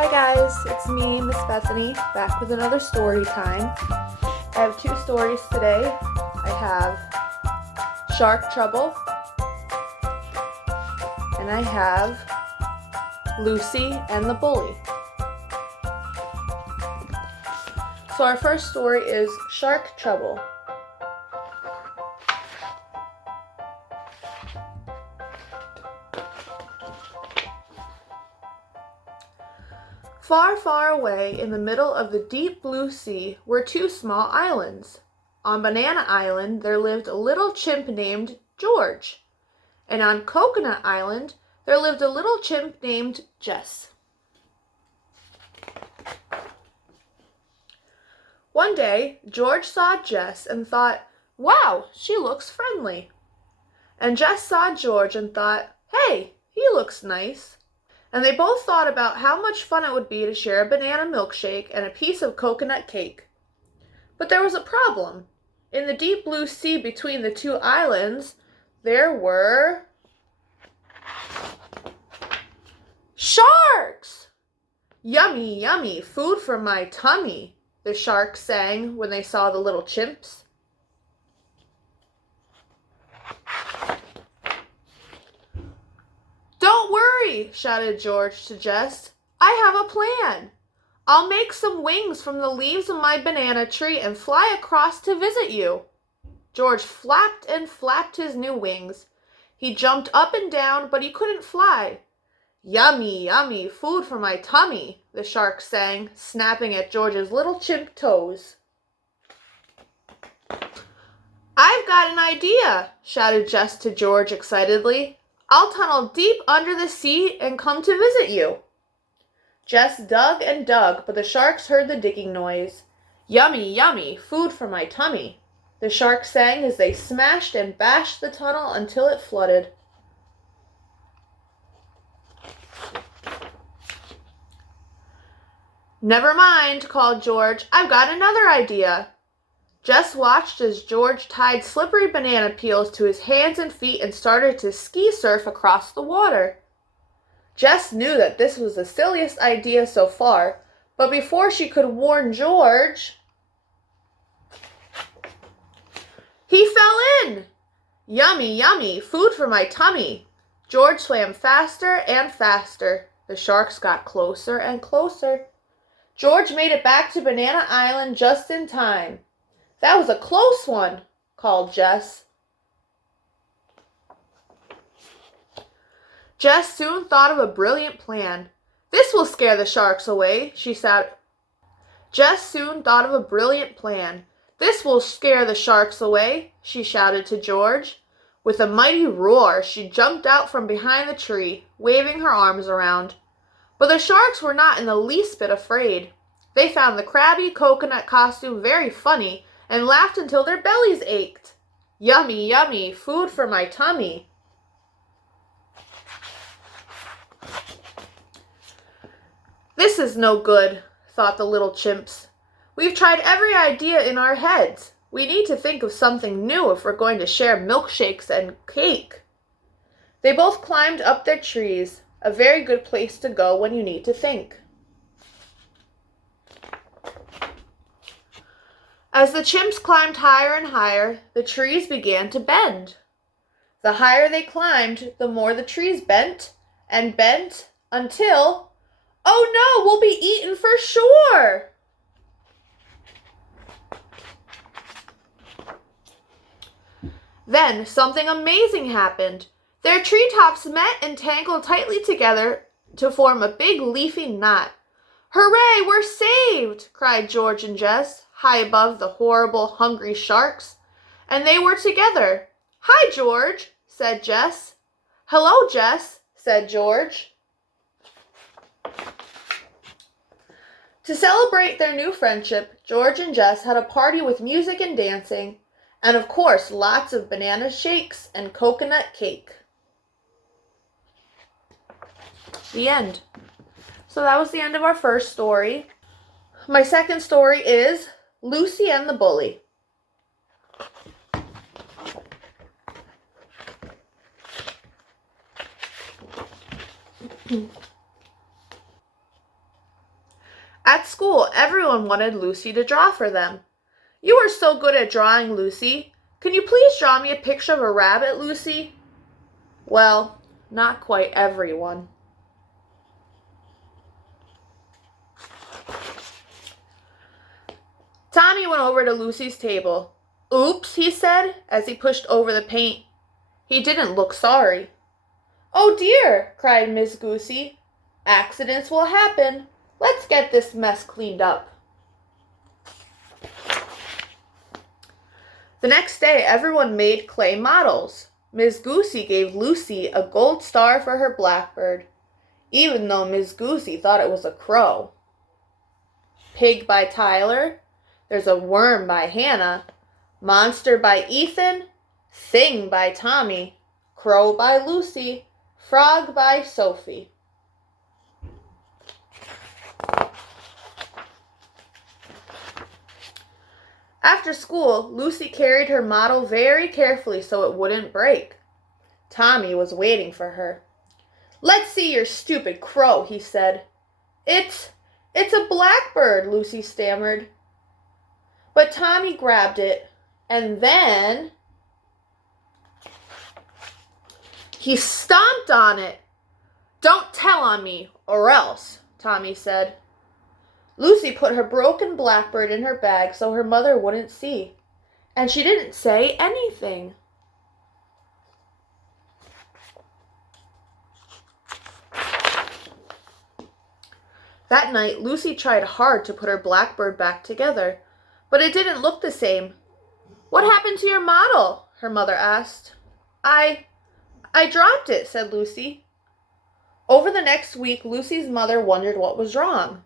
Hi guys, it's me, Miss Bethany, back with another story time. I have two stories today. I have Shark Trouble, and I have Lucy and the Bully. So our first story is Shark Trouble. Far, far away in the middle of the deep blue sea were two small islands. On Banana Island there lived a little chimp named George, and on Coconut Island there lived a little chimp named Jess. One day, George saw Jess and thought, "Wow, she looks friendly." And Jess saw George and thought, "Hey, he looks nice." And they both thought about how much fun it would be to share a banana milkshake and a piece of coconut cake. But there was a problem. In the deep blue sea between the two islands, there were sharks! "Yummy, yummy, food for my tummy," the sharks sang when they saw the little chimps. "Don't worry," shouted George to Jess. "I have a plan. I'll make some wings from the leaves of my banana tree and fly across to visit you." George flapped and flapped his new wings. He jumped up and down, but he couldn't fly. "Yummy, yummy, food for my tummy," the shark sang, snapping at George's little chimp toes. "I've got an idea," shouted Jess to George excitedly. "I'll tunnel deep under the sea and come to visit you." Jess dug and dug, but the sharks heard the digging noise. "Yummy, yummy, food for my tummy," the sharks sang as they smashed and bashed the tunnel until it flooded. "Never mind," called George. "I've got another idea." Jess watched as George tied slippery banana peels to his hands and feet and started to ski surf across the water. Jess knew that this was the silliest idea so far, but before she could warn George, he fell in. "Yummy, yummy, food for my tummy." George swam faster and faster. The sharks got closer and closer. George made it back to Banana Island just in time. "That was a close one," called Jess. Jess soon thought of a brilliant plan. "This will scare the sharks away," she said. Jess soon thought of a brilliant plan. "This will scare the sharks away," she shouted to George. With a mighty roar, she jumped out from behind the tree, waving her arms around. But the sharks were not in the least bit afraid. They found the crabby coconut costume very funny and laughed until their bellies ached. "Yummy, yummy, food for my tummy." "This is no good," thought the little chimps. "We've tried every idea in our heads. We need to think of something new if we're going to share milkshakes and cake." They both climbed up their trees, a very good place to go when you need to think. As the chimps climbed higher and higher, the trees began to bend. The higher they climbed, the more the trees bent and bent until, "Oh no, we'll be eaten for sure!" Then something amazing happened. Their treetops met and tangled tightly together to form a big leafy knot. "Hooray, we're saved!" cried George and Jess, high above the horrible, hungry sharks. And they were together. "Hi, George," said Jess. "Hello, Jess," said George. To celebrate their new friendship, George and Jess had a party with music and dancing, and of course lots of banana shakes and coconut cake. The end. So that was the end of our first story. My second story is Lucy and the Bully. At school, everyone wanted Lucy to draw for them. "You are so good at drawing, Lucy. Can you please draw me a picture of a rabbit, Lucy?" Well, not quite everyone. Tommy went over to Lucy's table. "Oops," he said, as he pushed over the paint. He didn't look sorry. "Oh dear," cried Miss Goosey. "Accidents will happen. Let's get this mess cleaned up." The next day, everyone made clay models. Miss Goosey gave Lucy a gold star for her blackbird, even though Miss Goosey thought it was a crow. Pig by Tyler, There's a Worm by Hannah, Monster by Ethan, Thing by Tommy, Crow by Lucy, Frog by Sophie. After school, Lucy carried her model very carefully so it wouldn't break. Tommy was waiting for her. "Let's see your stupid crow," he said. It's a blackbird," Lucy stammered. But Tommy grabbed it, and then he stomped on it. "Don't tell on me, or else," Tommy said. Lucy put her broken blackbird in her bag so her mother wouldn't see, and she didn't say anything. That night, Lucy tried hard to put her blackbird back together, but it didn't look the same. "What happened to your model?" her mother asked. I dropped it," said Lucy. Over the next week, Lucy's mother wondered what was wrong.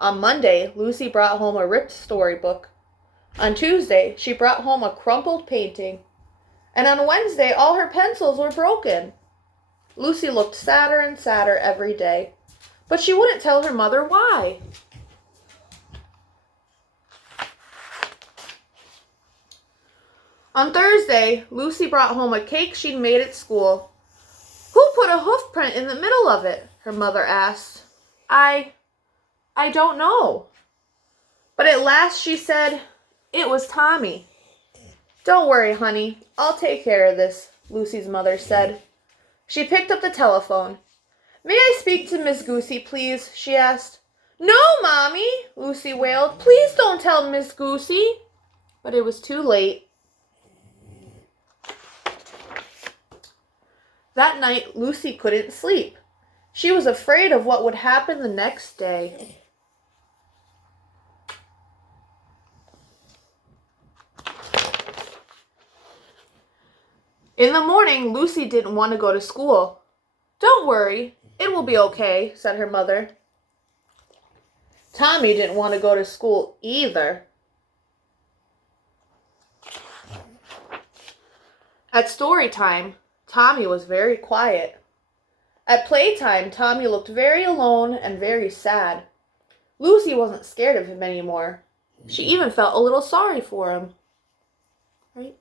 On Monday, Lucy brought home a ripped storybook. On Tuesday, she brought home a crumpled painting. And on Wednesday, all her pencils were broken. Lucy looked sadder and sadder every day, but she wouldn't tell her mother why. On Thursday, Lucy brought home a cake she'd made at school. "Who put a hoof print in the middle of it?" her mother asked. I don't know." But at last she said, "It was Tommy." "Don't worry, honey. I'll take care of this," Lucy's mother said. She picked up the telephone. "May I speak to Miss Goosey, please?" she asked. "No, Mommy," Lucy wailed. "Please don't tell Miss Goosey." But it was too late. That night, Lucy couldn't sleep. She was afraid of what would happen the next day. In the morning, Lucy didn't want to go to school. "Don't worry, it will be okay," said her mother. Tommy didn't want to go to school either. At story time, Tommy was very quiet. At playtime, Tommy looked very alone and very sad. Lucy wasn't scared of him anymore. She even felt a little sorry for him. Right?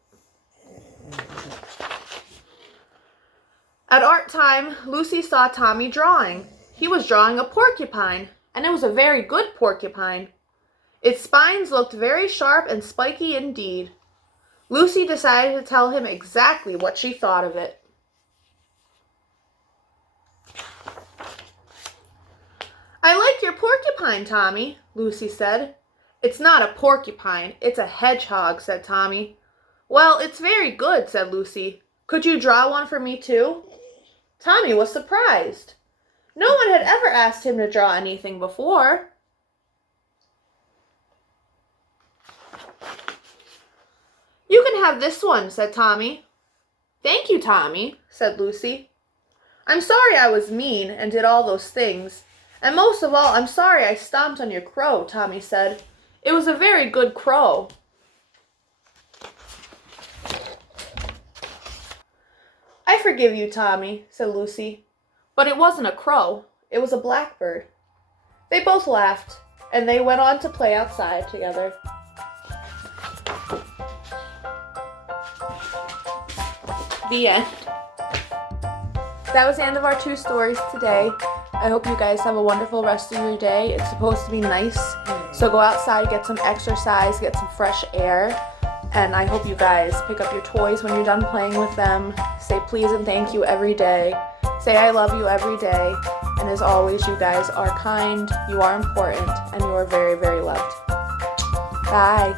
At art time, Lucy saw Tommy drawing. He was drawing a porcupine, and it was a very good porcupine. Its spines looked very sharp and spiky indeed. Lucy decided to tell him exactly what she thought of it. "I like your porcupine, Tommy," Lucy said. "It's not a porcupine, it's a hedgehog," said Tommy. "Well, it's very good," said Lucy. "Could you draw one for me too?" Tommy was surprised. No one had ever asked him to draw anything before. "You can have this one," said Tommy. "Thank you, Tommy," said Lucy. "I'm sorry I was mean and did all those things. And most of all, I'm sorry I stomped on your crow," Tommy said. "It was a very good crow." "I forgive you, Tommy," said Lucy. "But it wasn't a crow. It was a blackbird." They both laughed, and they went on to play outside together. The end. That was the end of our 2 stories today. I hope you guys have a wonderful rest of your day. It's supposed to be nice, so go outside, get some exercise, get some fresh air, and I hope you guys pick up your toys when you're done playing with them. Say please and thank you every day. Say I love you every day. And as always, you guys are kind, you are important, and you are very, very loved. Bye.